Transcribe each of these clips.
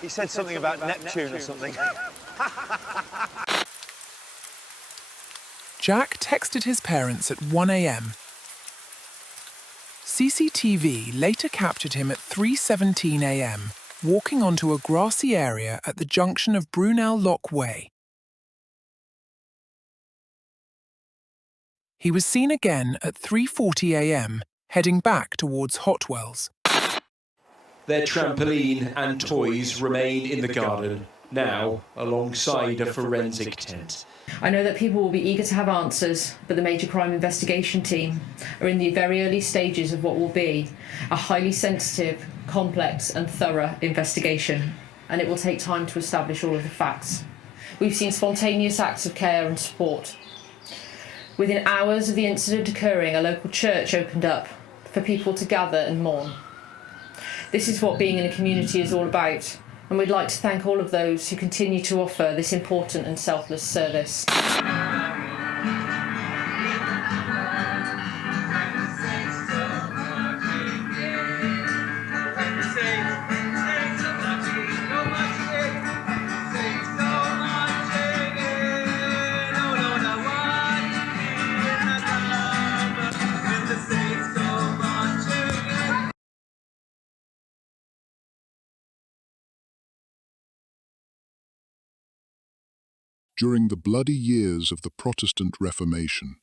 He said something about Neptune or something. Jack texted his parents at 1 a.m. CCTV later captured him at 3:17 a.m. walking onto a grassy area at the junction of Brunel Lock Way. He was seen again at 3:40 a.m. heading back towards Hotwells. Their trampoline and toys remain in the garden, now alongside a forensic tent. I know that people will be eager to have answers, but the Major Crime Investigation team are in the very early stages of what will be a highly sensitive, complex and thorough investigation, and it will take time to establish all of the facts. We've seen spontaneous acts of care and support. Within hours of the incident occurring, a local church opened up for people to gather and mourn. This is what being in a community is all about, and we'd like to thank all of those who continue to offer this important and selfless service. During the bloody years of the Protestant Reformation,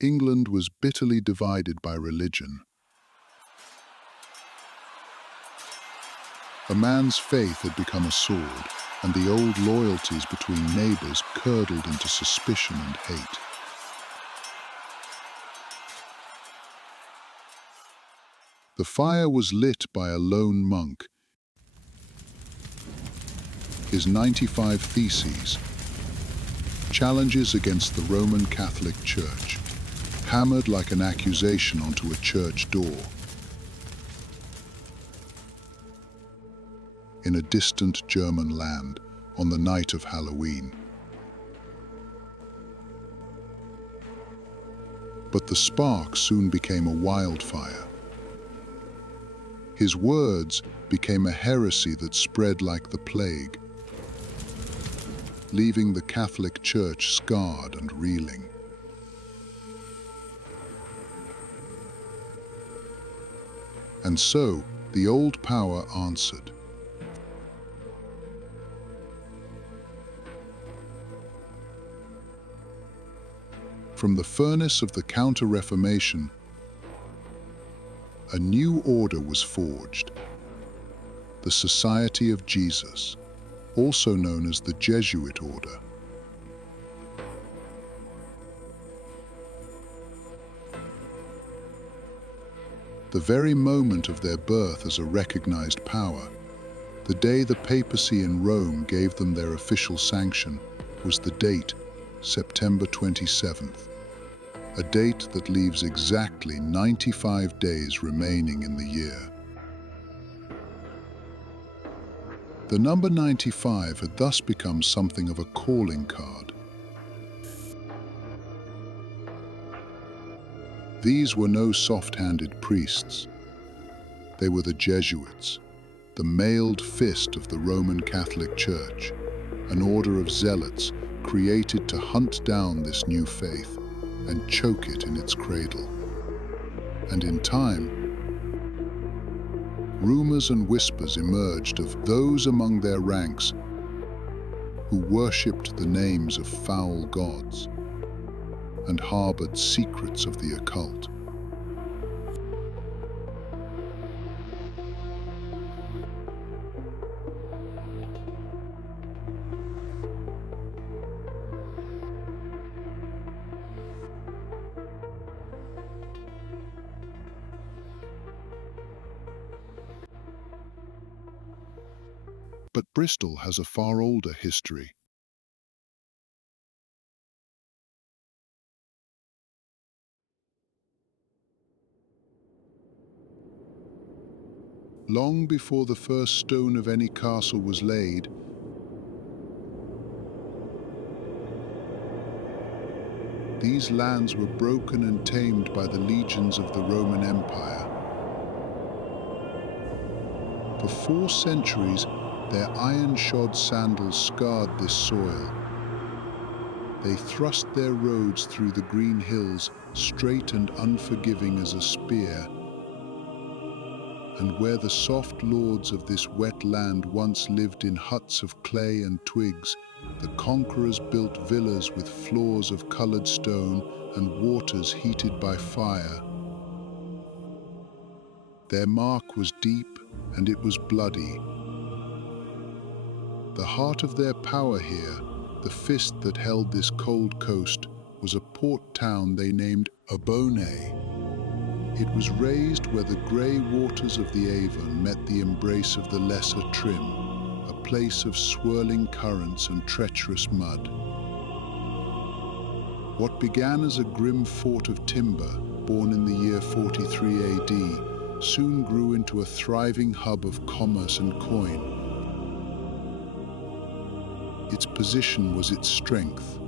England was bitterly divided by religion. A man's faith had become a sword, and the old loyalties between neighbours curdled into suspicion and hate. The fire was lit by a lone monk. His 95 Theses, challenges against the Roman Catholic Church, hammered like an accusation onto a church door. In a distant German land on the night of Halloween. But the spark soon became a wildfire. His words became a heresy that spread like the plague, leaving the Catholic Church scarred and reeling. And so, the old power answered. From the furnace of the Counter-Reformation, a new order was forged, the Society of Jesus, also known as the Jesuit order. The very moment of their birth as a recognized power, the day the papacy in Rome gave them their official sanction, was the date, September 27th, a date that leaves exactly 95 days remaining in the year. The number 95 had thus become something of a calling card. These were no soft-handed priests. They were the Jesuits, the mailed fist of the Roman Catholic Church, an order of zealots created to hunt down this new faith and choke it in its cradle. And in time, rumors and whispers emerged of those among their ranks who worshipped the names of foul gods and harbored secrets of the occult. But Bristol has a far older history. Long before the first stone of any castle was laid, these lands were broken and tamed by the legions of the Roman Empire. For 4 centuries, their iron-shod sandals scarred this soil. They thrust their roads through the green hills, straight and unforgiving as a spear. And where the soft lords of this wet land once lived in huts of clay and twigs, the conquerors built villas with floors of colored stone and waters heated by fire. Their mark was deep and it was bloody. The heart of their power here, the fist that held this cold coast, was a port town they named Abone. It was raised where the grey waters of the Avon met the embrace of the lesser Trim, a place of swirling currents and treacherous mud. What began as a grim fort of timber, born in the year 43 AD, soon grew into a thriving hub of commerce and coin. Its position was its strength.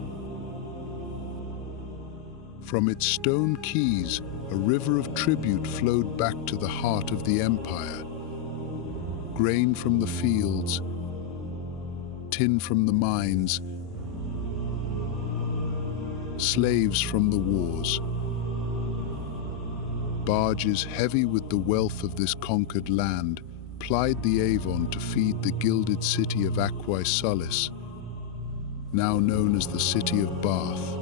From its stone quays, a river of tribute flowed back to the heart of the empire. Grain from the fields, tin from the mines, slaves from the wars. Barges heavy with the wealth of this conquered land plied the Avon to feed the gilded city of Aquae Sulis, now known as the city of Bath.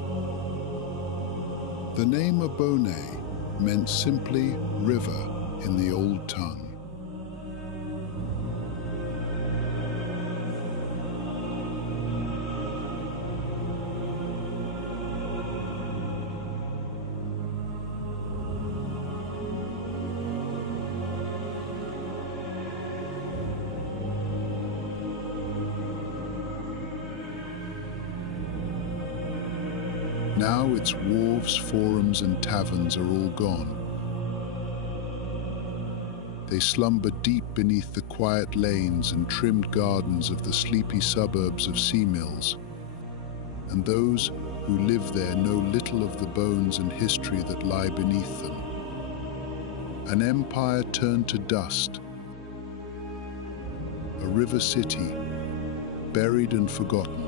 The name Abone meant simply river in the old tongue. Now its wharves, forums and taverns are all gone. They slumber deep beneath the quiet lanes and trimmed gardens of the sleepy suburbs of Sea Mills. And those who live there know little of the bones and history that lie beneath them. An empire turned to dust. A river city, buried and forgotten.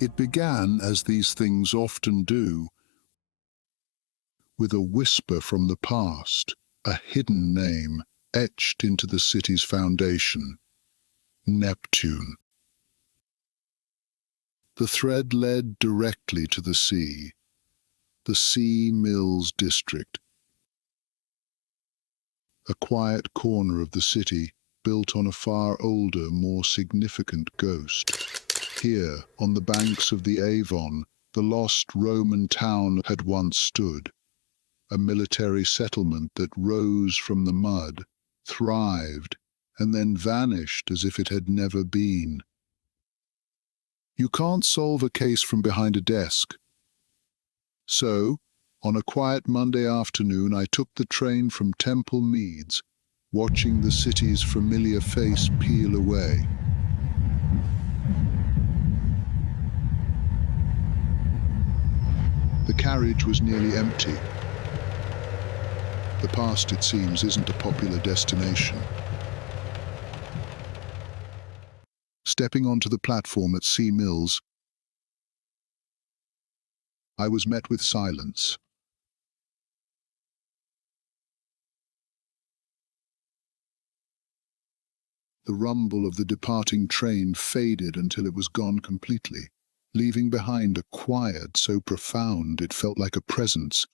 It began, as these things often do, with a whisper from the past, a hidden name etched into the city's foundation: Neptune. The thread led directly to the Sea Mills district, a quiet corner of the city built on a far older, more significant ghost. Here, on the banks of the Avon, the lost Roman town had once stood, a military settlement that rose from the mud, thrived, and then vanished as if it had never been. You can't solve a case from behind a desk. So, on a quiet Monday afternoon, I took the train from Temple Meads, watching the city's familiar face peel away. The carriage was nearly empty. The past, it seems, isn't a popular destination. Stepping onto the platform at Sea Mills, I was met with silence. The rumble of the departing train faded until it was gone completely, leaving behind a quiet so profound it felt like a presence.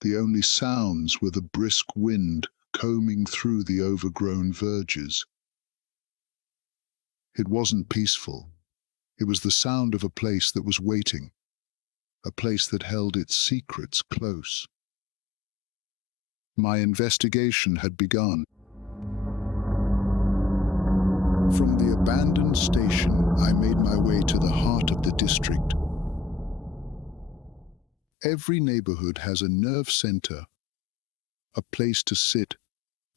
The only sounds were the brisk wind combing through the overgrown verges. It wasn't peaceful. It was the sound of a place that was waiting, a place that held its secrets close. My investigation had begun. From the abandoned station, I made my way to the heart of the district. Every neighborhood has a nerve center, a place to sit,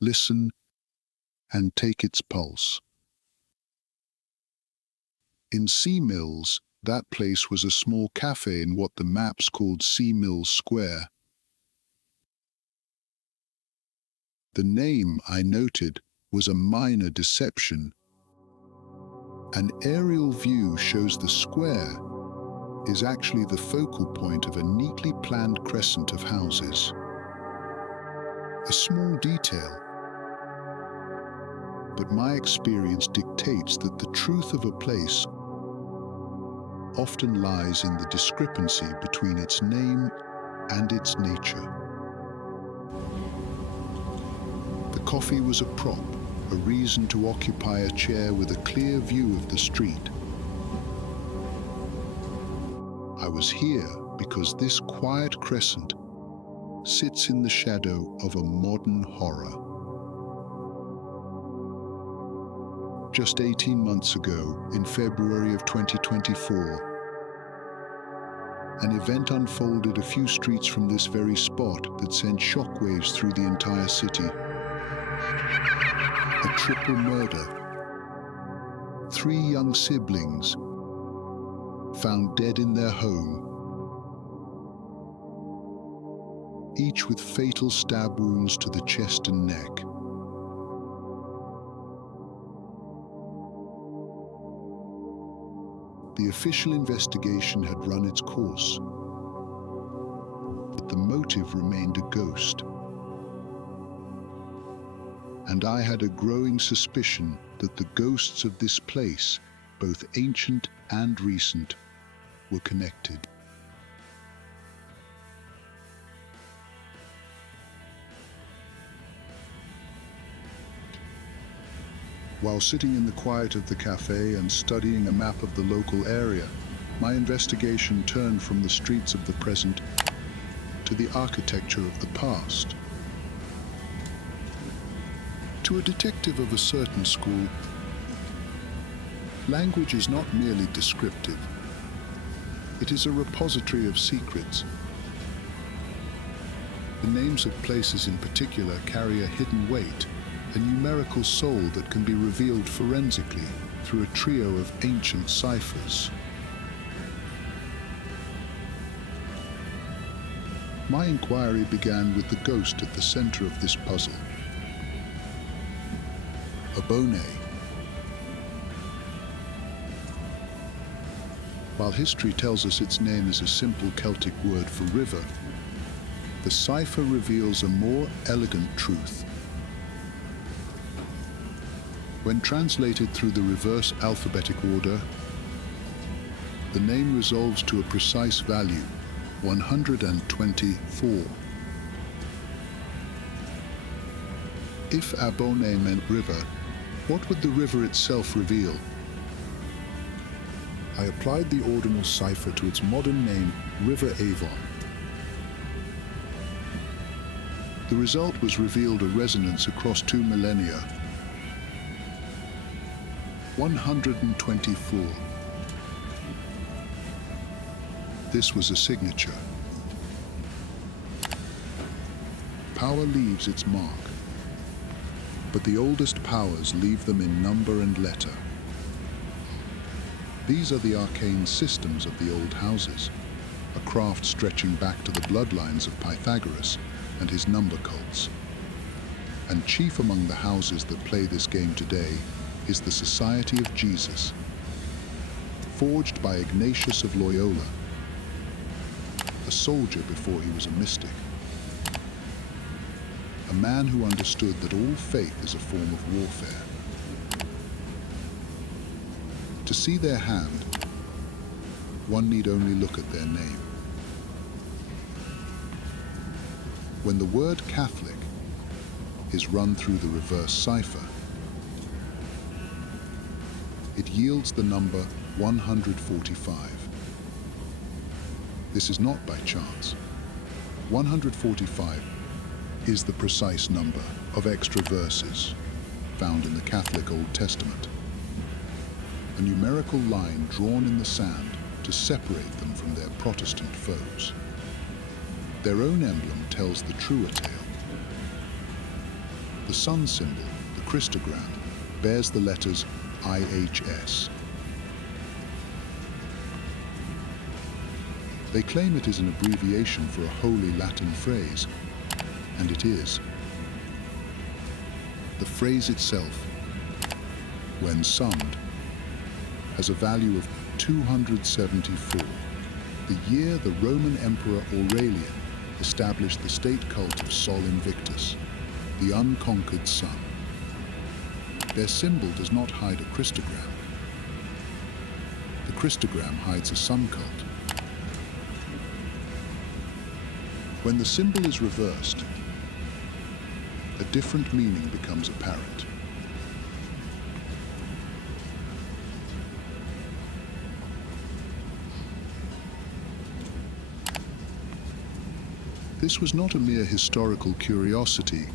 listen, and take its pulse. In Sea Mills, that place was a small cafe in what the maps called Sea Mills Square. The name, I noted, was a minor deception. An aerial view shows the square is actually the focal point of a neatly planned crescent of houses. A small detail, but my experience dictates that the truth of a place often lies in the discrepancy between its name and its nature. The coffee was a prop, a reason to occupy a chair with a clear view of the street. I was here because this quiet crescent sits in the shadow of a modern horror. Just 18 months ago, in February of 2024, an event unfolded a few streets from this very spot that sent shockwaves through the entire city. A triple murder. 3 young siblings found dead in their home, each with fatal stab wounds to the chest and neck. The official investigation had run its course, but the motive remained a ghost. And I had a growing suspicion that the ghosts of this place, both ancient and recent, were connected. While sitting in the quiet of the cafe and studying a map of the local area, my investigation turned from the streets of the present to the architecture of the past. To a detective of a certain school, language is not merely descriptive. It is a repository of secrets. The names of places in particular carry a hidden weight, a numerical soul that can be revealed forensically through a trio of ancient ciphers. My inquiry began with the ghost at the center of this puzzle. Abone. While history tells us its name is a simple Celtic word for river, the cipher reveals a more elegant truth. When translated through the reverse alphabetic order, the name resolves to a precise value, 124. If Abone meant river, what would the river itself reveal? I applied the ordinal cipher to its modern name, River Avon. The result was revealed a resonance across 2 millennia. 124. This was a signature. Power leaves its mark, but the oldest powers leave them in number and letter. These are the arcane systems of the old houses, a craft stretching back to the bloodlines of Pythagoras and his number cults. And chief among the houses that play this game today is the Society of Jesus, forged by Ignatius of Loyola, a soldier before he was a mystic, a man who understood that all faith is a form of warfare. To see their hand, one need only look at their name. When the word Catholic is run through the reverse cipher, it yields the number 145. This is not by chance. 145 is the precise number of extra verses found in the Catholic Old Testament. a numerical line drawn in the sand to separate them from their Protestant foes. Their own emblem tells the truer tale. The sun symbol, the Christogram, bears the letters IHS. They claim it is an abbreviation for a holy Latin phrase, and it is. The phrase itself, when summed, has a value of 274, the year the Roman Emperor Aurelian established the state cult of Sol Invictus, the unconquered sun. Their symbol does not hide a Christogram. The Christogram hides a sun cult. When the symbol is reversed, a different meaning becomes apparent. This was not a mere historical curiosity.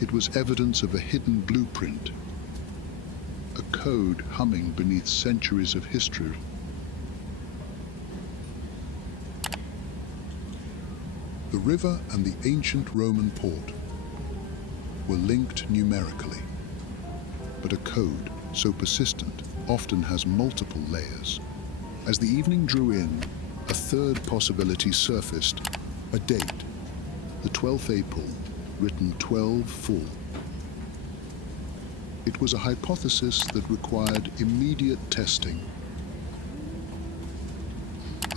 It was evidence of a hidden blueprint, a code humming beneath centuries of history. The river and the ancient Roman port were linked numerically, but a code so persistent often has multiple layers. As the evening drew in, a third possibility surfaced, a date, the 12th April, written 12-4. It was a hypothesis that required immediate testing.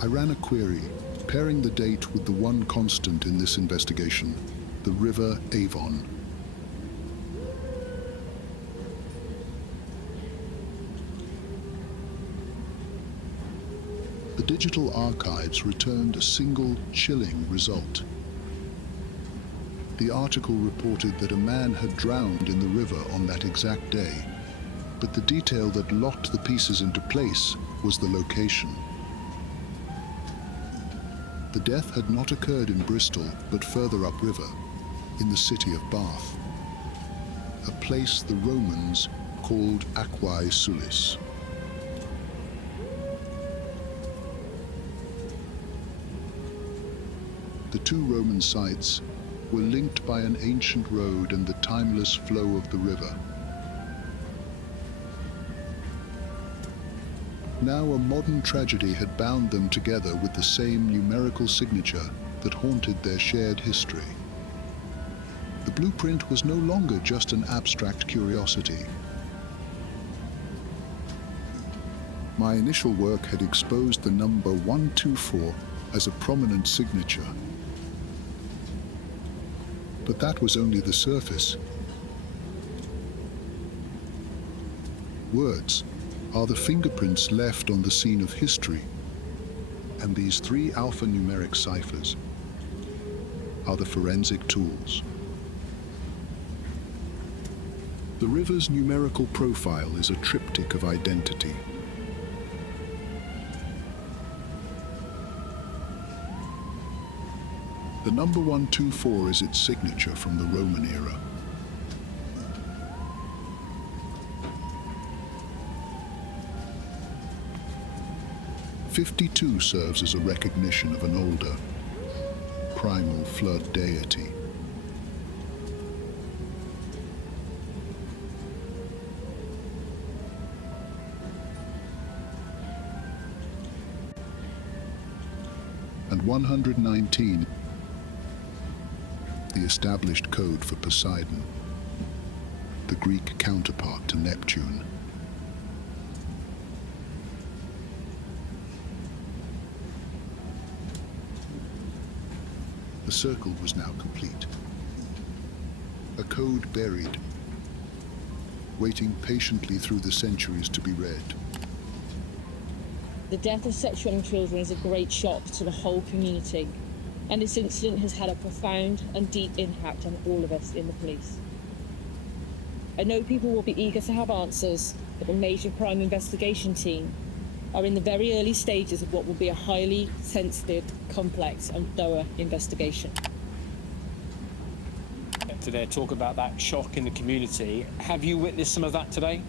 I ran a query, pairing the date with the one constant in this investigation, the River Avon. The digital archives returned a single chilling result. The article reported that a man had drowned in the river on that exact day, but the detail that locked the pieces into place was the location. The death had not occurred in Bristol, but further upriver, in the city of Bath, a place the Romans called Aquae Sulis. The two Roman sites were linked by an ancient road and the timeless flow of the river. Now a modern tragedy had bound them together with the same numerical signature that haunted their shared history. The blueprint was no longer just an abstract curiosity. My initial work had exposed the number 124 as a prominent signature. But that was only the surface. Words are the fingerprints left on the scene of history, and these three alphanumeric ciphers are the forensic tools. The river's numerical profile is a triptych of identity. The number 124 is its signature from the Roman era. '52 serves as a recognition of an older, primal flood deity. And 119, the established code for Poseidon, the Greek counterpart to Neptune. The circle was now complete. A code buried, waiting patiently through the centuries to be read. The death of sexual young children is a great shock to the whole community, and this incident has had a profound and deep impact on all of us in the police. I know people will be eager to have answers, but the major crime investigation team are in the very early stages of what will be a highly sensitive, complex and thorough investigation. Today, talk about that shock in the community. Have you witnessed some of that today?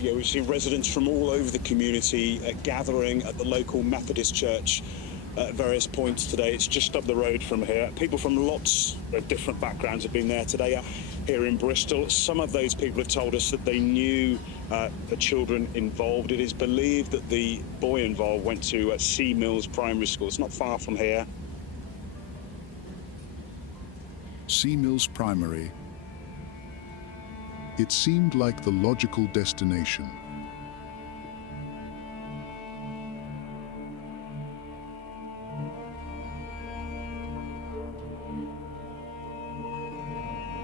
We see residents from all over the community gathering at the local Methodist church at various points today. It's just up the road from here. People from lots of different backgrounds have been there today here in Bristol. Some of those people have told us that they knew the children involved. It is believed that the boy involved went to Sea Mills Primary School. It's not far from here. Sea Mills Primary. It seemed like the logical destination.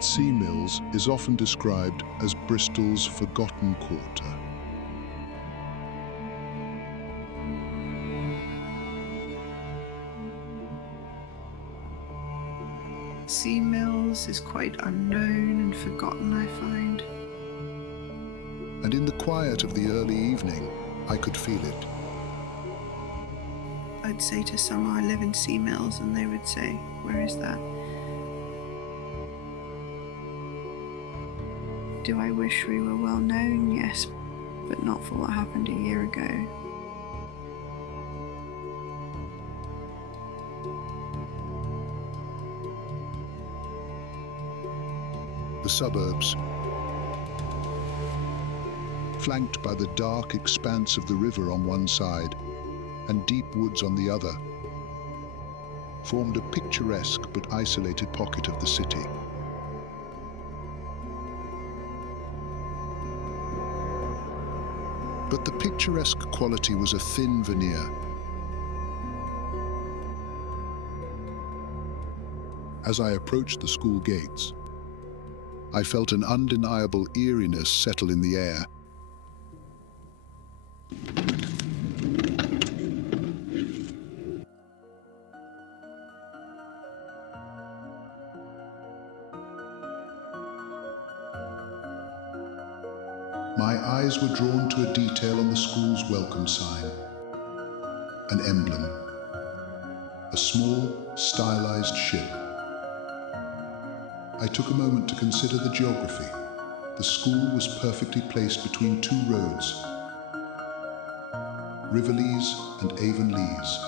Sea Mills is often described as Bristol's forgotten quarter. Sea Mills is quite unknown and forgotten, I find. And in the quiet of the early evening, I could feel it. I'd say to someone, I live in Sea Mills, and they would say, where is that? Do I wish we were well known? Yes, but not for what happened a year ago. The suburbs, flanked by the dark expanse of the river on one side and deep woods on the other, formed a picturesque but isolated pocket of the city. But the picturesque quality was a thin veneer. As I approached the school gates, I felt an undeniable eeriness settle in the air. My eyes were drawn to a detail on the school's welcome sign, an emblem, a small, stylized ship. I took a moment to consider the geography. The school was perfectly placed between two roads, River Leas and Avon Leas,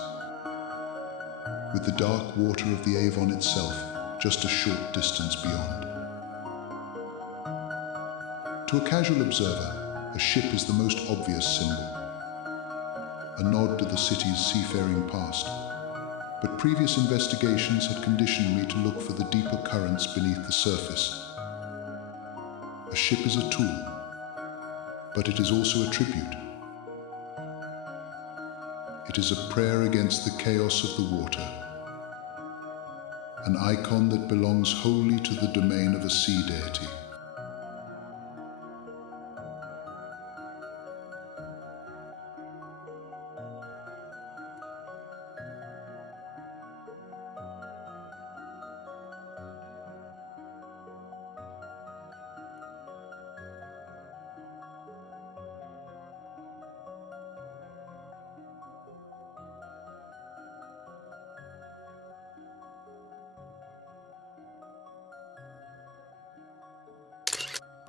with the dark water of the Avon itself just a short distance beyond. To a casual observer, a ship is the most obvious symbol, a nod to the city's seafaring past. But previous investigations had conditioned me to look for the deeper currents beneath the surface. A ship is a tool, but it is also a tribute. It is a prayer against the chaos of the water, an icon that belongs wholly to the domain of a sea deity.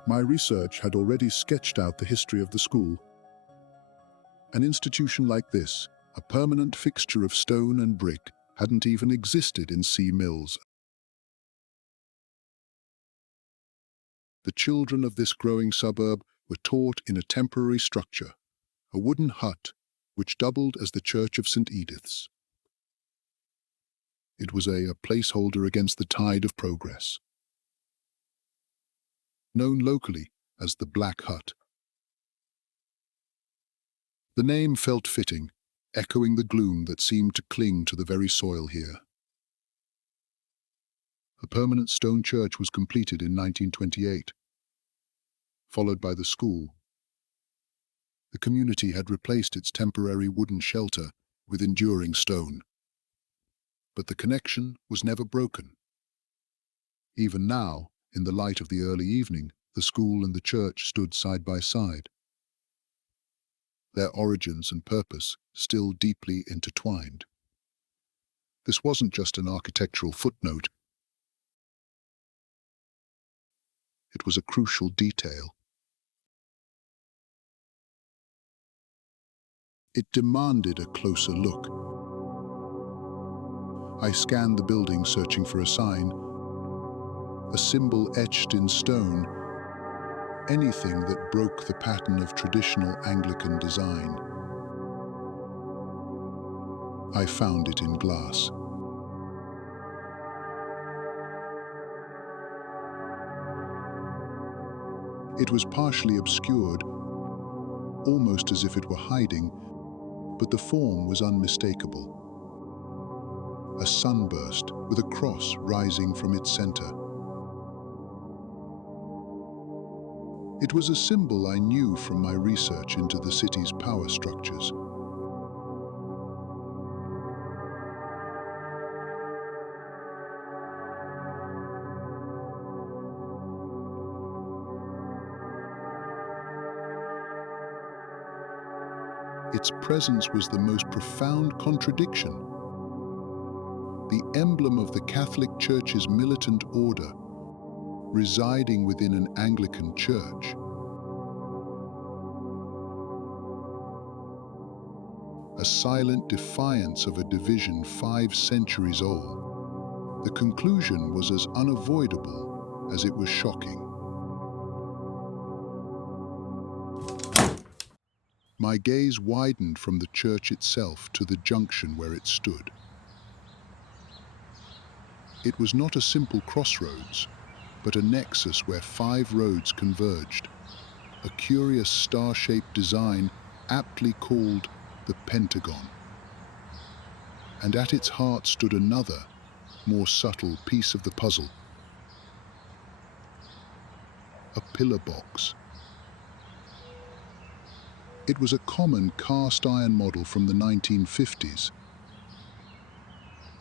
My research had already sketched out the history of the school. An institution like this, a permanent fixture of stone and brick, hadn't even existed in Sea Mills. The children of this growing suburb were taught in a temporary structure, a wooden hut which doubled as the Church of St. Edyth's. It was a placeholder against the tide of progress. Known locally as the Black Hut. The name felt fitting, echoing the gloom that seemed to cling to the very soil here. A permanent stone church was completed in 1928, followed by the school. The community had replaced its temporary wooden shelter with enduring stone. But the connection was never broken. Even now, in the light of the early evening, the school and the church stood side by side, their origins and purpose still deeply intertwined. This wasn't just an architectural footnote. It was a crucial detail. It demanded a closer look. I scanned the building, searching for a sign, a symbol etched in stone, anything that broke the pattern of traditional Anglican design. I found it in glass. It was partially obscured, almost as if it were hiding, but the form was unmistakable. A sunburst with a cross rising from its center. It was a symbol I knew from my research into the city's power structures. Its presence was the most profound contradiction. The emblem of the Catholic Church's militant order, residing within an Anglican church. A silent defiance of a division 5 centuries old. The conclusion was as unavoidable as it was shocking. My gaze widened from the church itself to the junction where it stood. It was not a simple crossroads, but a nexus where 5 roads converged, a curious star-shaped design aptly called the Pentagon. And at its heart stood another, more subtle piece of the puzzle. A pillar box. It was a common cast-iron model from the 1950s.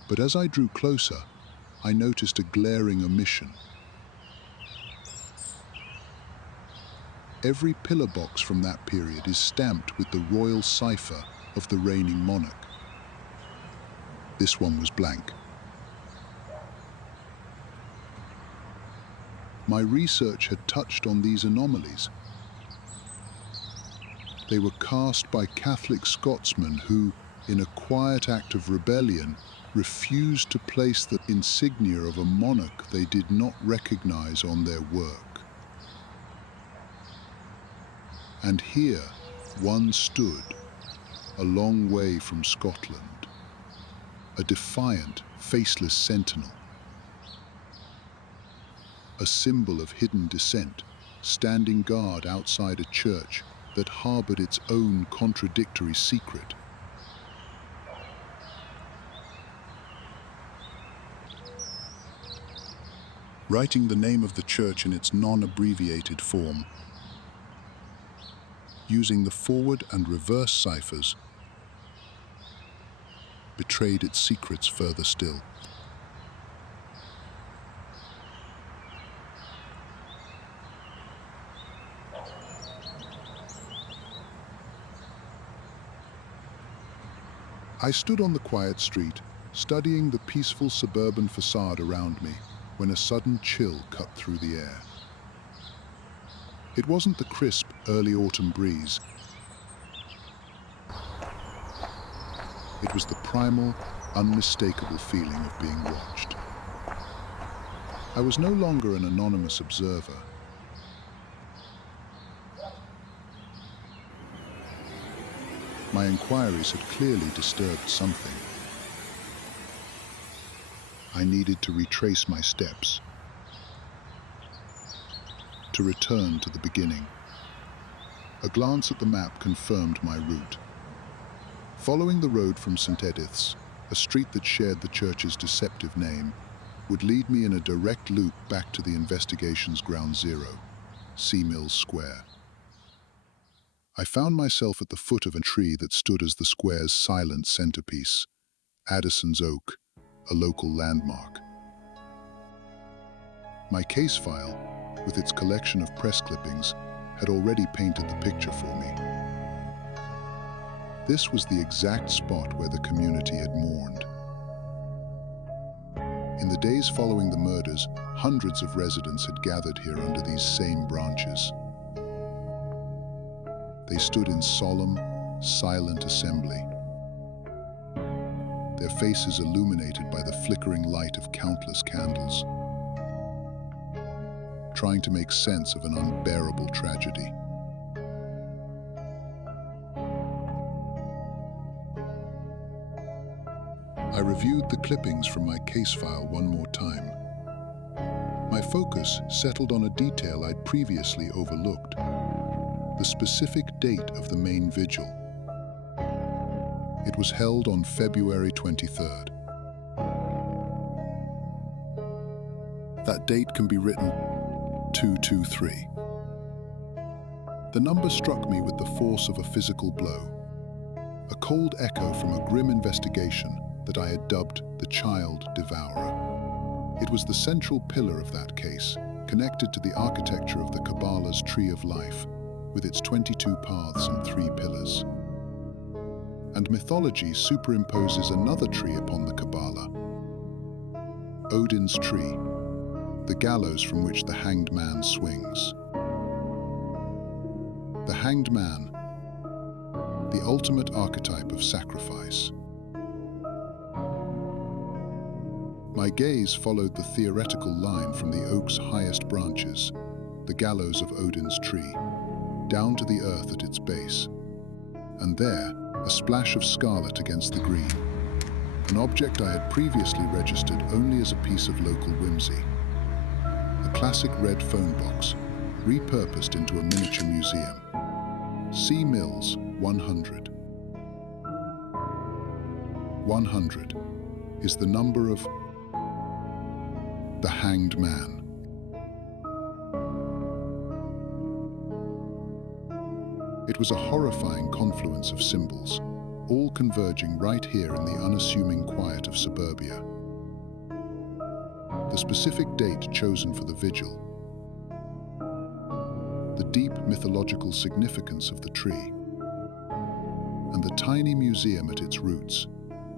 But as I drew closer, I noticed a glaring omission. Every pillar box from that period is stamped with the royal cipher of the reigning monarch. This one was blank. My research had touched on these anomalies. They were cast by Catholic Scotsmen who, in a quiet act of rebellion, refused to place the insignia of a monarch they did not recognize on their work. And here, one stood, a long way from Scotland, a defiant, faceless sentinel, a symbol of hidden dissent, standing guard outside a church that harbored its own contradictory secret. Writing the name of the church in its non-abbreviated form, using the forward and reverse ciphers, betrayed its secrets further still. I stood on the quiet street, studying the peaceful suburban facade around me, when a sudden chill cut through the air. It wasn't the crisp, early autumn breeze. It was the primal, unmistakable feeling of being watched. I was no longer an anonymous observer. My inquiries had clearly disturbed something. I needed to retrace my steps, to return to the beginning. A glance at the map confirmed my route. Following the road from St. Edyth's, a street that shared the church's deceptive name, would lead me in a direct loop back to the investigation's ground zero, Sea Mills Square. I found myself at the foot of a tree that stood as the square's silent centerpiece, Addison's Oak, a local landmark. My case file, with its collection of press clippings, had already painted the picture for me. This was the exact spot where the community had mourned. In the days following the murders, hundreds of residents had gathered here under these same branches. They stood in solemn, silent assembly, their faces illuminated by the flickering light of countless candles, trying to make sense of an unbearable tragedy. I reviewed the clippings from my case file one more time. My focus settled on a detail I'd previously overlooked: the specific date of the main vigil. It was held on February 23rd. That date can be written 223. The number struck me with the force of a physical blow, a cold echo from a grim investigation that I had dubbed the Child Devourer. It was the central pillar of that case, connected to the architecture of the Kabbalah's Tree of Life, with its 22 paths and 3 pillars. And mythology superimposes another tree upon the Kabbalah: Odin's tree, the gallows from which the hanged man swings. The hanged man, the ultimate archetype of sacrifice. My gaze followed the theoretical line from the oak's highest branches, the gallows of Odin's tree, down to the earth at its base. And there, a splash of scarlet against the green, an object I had previously registered only as a piece of local whimsy. A classic red phone box, repurposed into a miniature museum. C. Mills, 100. 100 is the number of the hanged man. It was a horrifying confluence of symbols, all converging right here in the unassuming quiet of suburbia. The specific date chosen for the vigil, the deep mythological significance of the tree, and the tiny museum at its roots,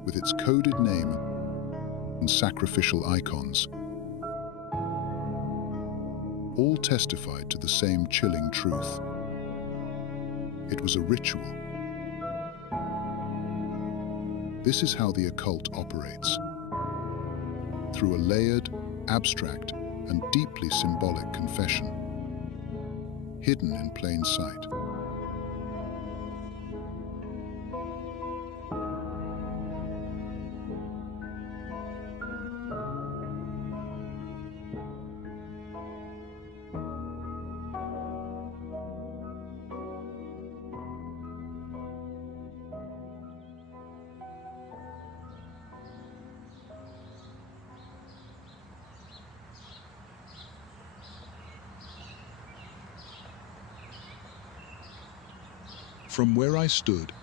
with its coded name and sacrificial icons, all testified to the same chilling truth. It was a ritual. This is how the occult operates. Through a layered, abstract, and deeply symbolic confession, hidden in plain sight. From where I stood,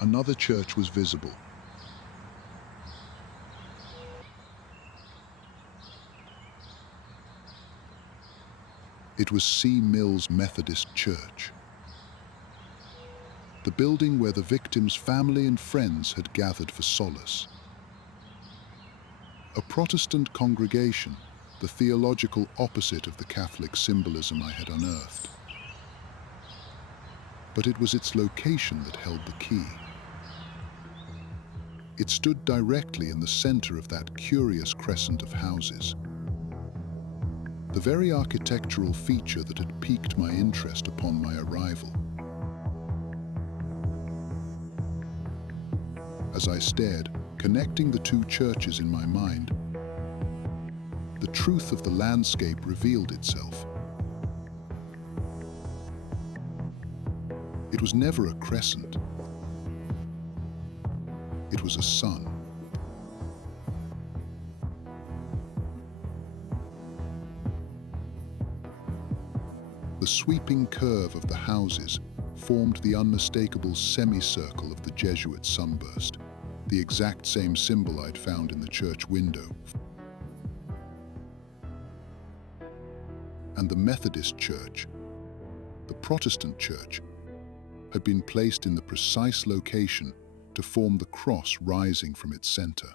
another church was visible. It was C. Mills Methodist Church, the building where the victim's family and friends had gathered for solace. A Protestant congregation, the theological opposite of the Catholic symbolism I had unearthed. But it was its location that held the key. It stood directly in the center of that curious crescent of houses. The very architectural feature that had piqued my interest upon my arrival. As I stared, connecting the two churches in my mind, the truth of the landscape revealed itself. It was never a crescent. It was a sun. The sweeping curve of the houses formed the unmistakable semicircle of the Jesuit sunburst, the exact same symbol I'd found in the church window. And the Methodist church, the Protestant church, had been placed in the precise location to form the cross rising from its center.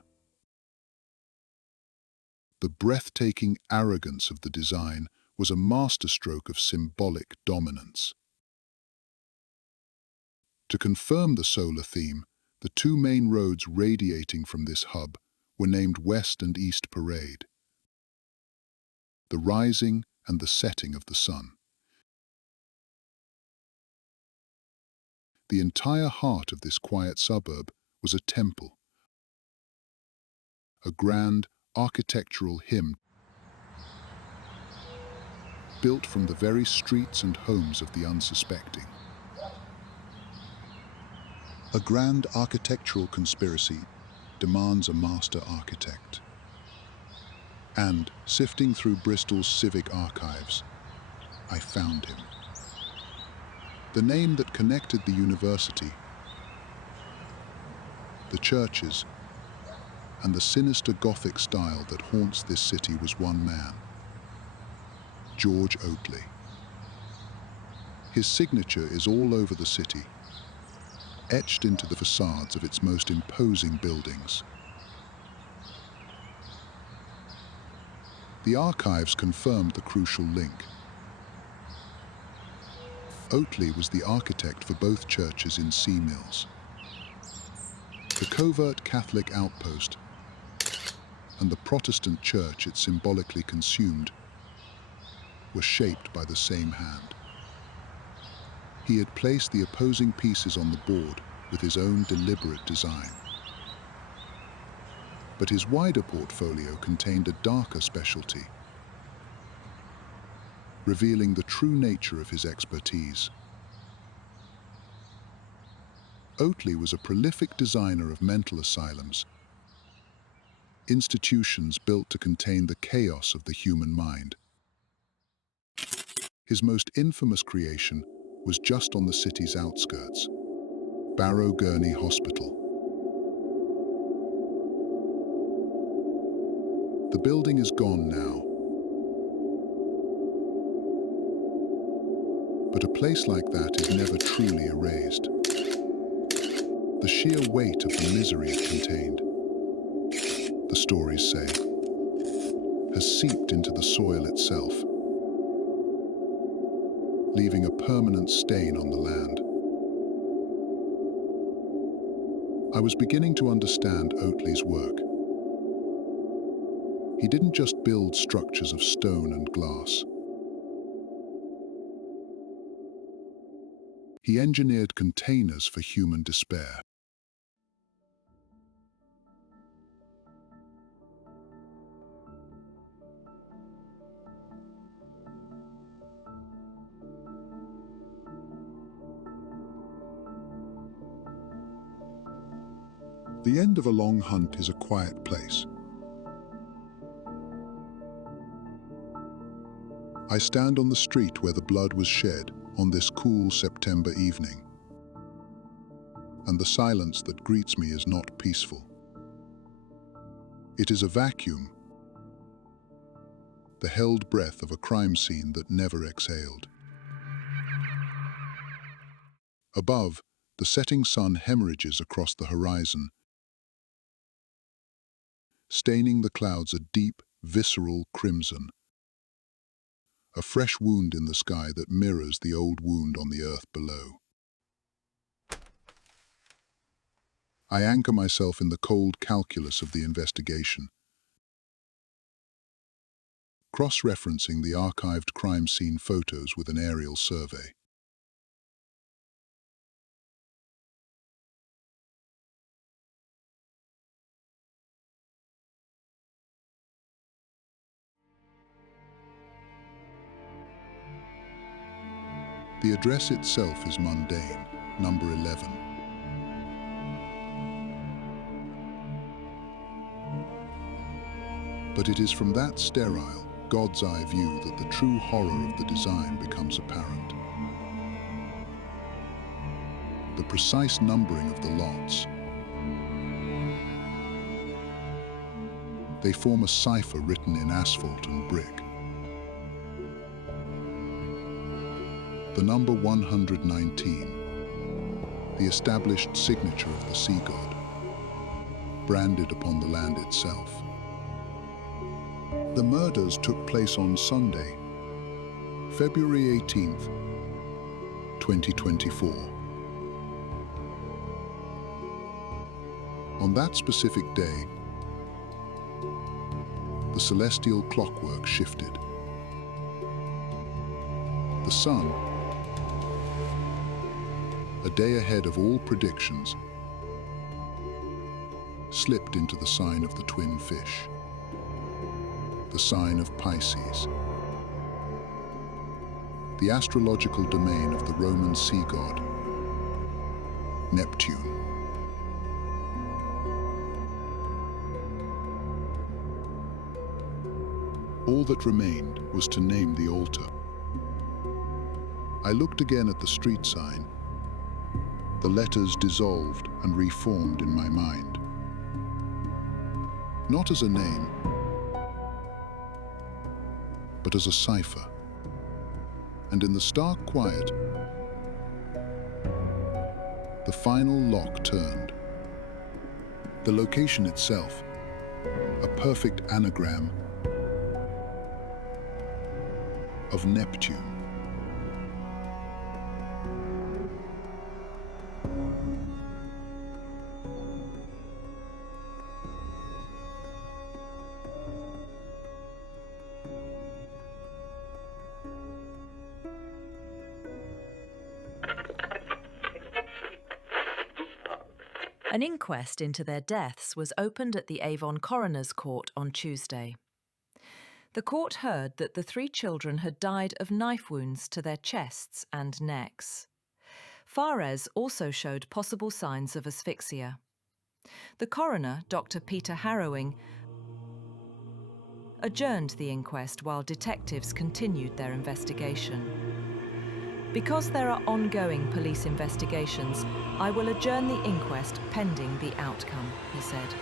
The breathtaking arrogance of the design was a masterstroke of symbolic dominance. To confirm the solar theme, the two main roads radiating from this hub were named West and East Parade. The rising and the setting of the sun. The entire heart of this quiet suburb was a temple, a grand architectural hymn built from the very streets and homes of the unsuspecting. A grand architectural conspiracy demands a master architect. And, sifting through Bristol's civic archives, I found him. The name that connected the university, the churches, and the sinister Gothic style that haunts this city was one man, George Oatley. His signature is all over the city, etched into the facades of its most imposing buildings. The archives confirmed the crucial link. Oatley was the architect for both churches in Sea Mills. The covert Catholic outpost and the Protestant church it symbolically consumed were shaped by the same hand. He had placed the opposing pieces on the board with his own deliberate design. But his wider portfolio contained a darker specialty, revealing the true nature of his expertise. Oatley was a prolific designer of mental asylums, institutions built to contain the chaos of the human mind. His most infamous creation was just on the city's outskirts, Barrow Gurney Hospital. The building is gone now, but a place like that is never truly erased. The sheer weight of the misery it contained, the stories say, has seeped into the soil itself, leaving a permanent stain on the land. I was beginning to understand Oatley's work. He didn't just build structures of stone and glass. He engineered containers for human despair. The end of a long hunt is a quiet place. I stand on the street where the blood was shed on this cool September evening, and the silence that greets me is not peaceful. It is a vacuum, the held breath of a crime scene that never exhaled. Above, the setting sun hemorrhages across the horizon, staining the clouds a deep, visceral crimson, a fresh wound in the sky that mirrors the old wound on the earth below. I anchor myself in the cold calculus of the investigation, cross-referencing the archived crime scene photos with an aerial survey. The address itself is mundane, number 11. But it is from that sterile, God's eye view that the true horror of the design becomes apparent. The precise numbering of the lots. They form a cipher written in asphalt and brick. The number 119, the established signature of the sea god, branded upon the land itself. The murders took place on Sunday, February 18th, 2024. On that specific day, the celestial clockwork shifted. The sun, a day ahead of all predictions, slipped into the sign of the twin fish, the sign of Pisces, the astrological domain of the Roman sea god, Neptune. All that remained was to name the altar. I looked again at the street sign. The letters dissolved and reformed in my mind. Not as a name, but as a cipher. And in the stark quiet, the final lock turned. The location itself, a perfect anagram of Neptune. An inquest into their deaths was opened at the Avon Coroner's Court on Tuesday. The court heard that the 3 children had died of knife wounds to their chests and necks. Fares also showed possible signs of asphyxia. The coroner, Dr. Peter Harrowing, adjourned the inquest while detectives continued their investigation. Because there are ongoing police investigations, I will adjourn the inquest pending the outcome, he said.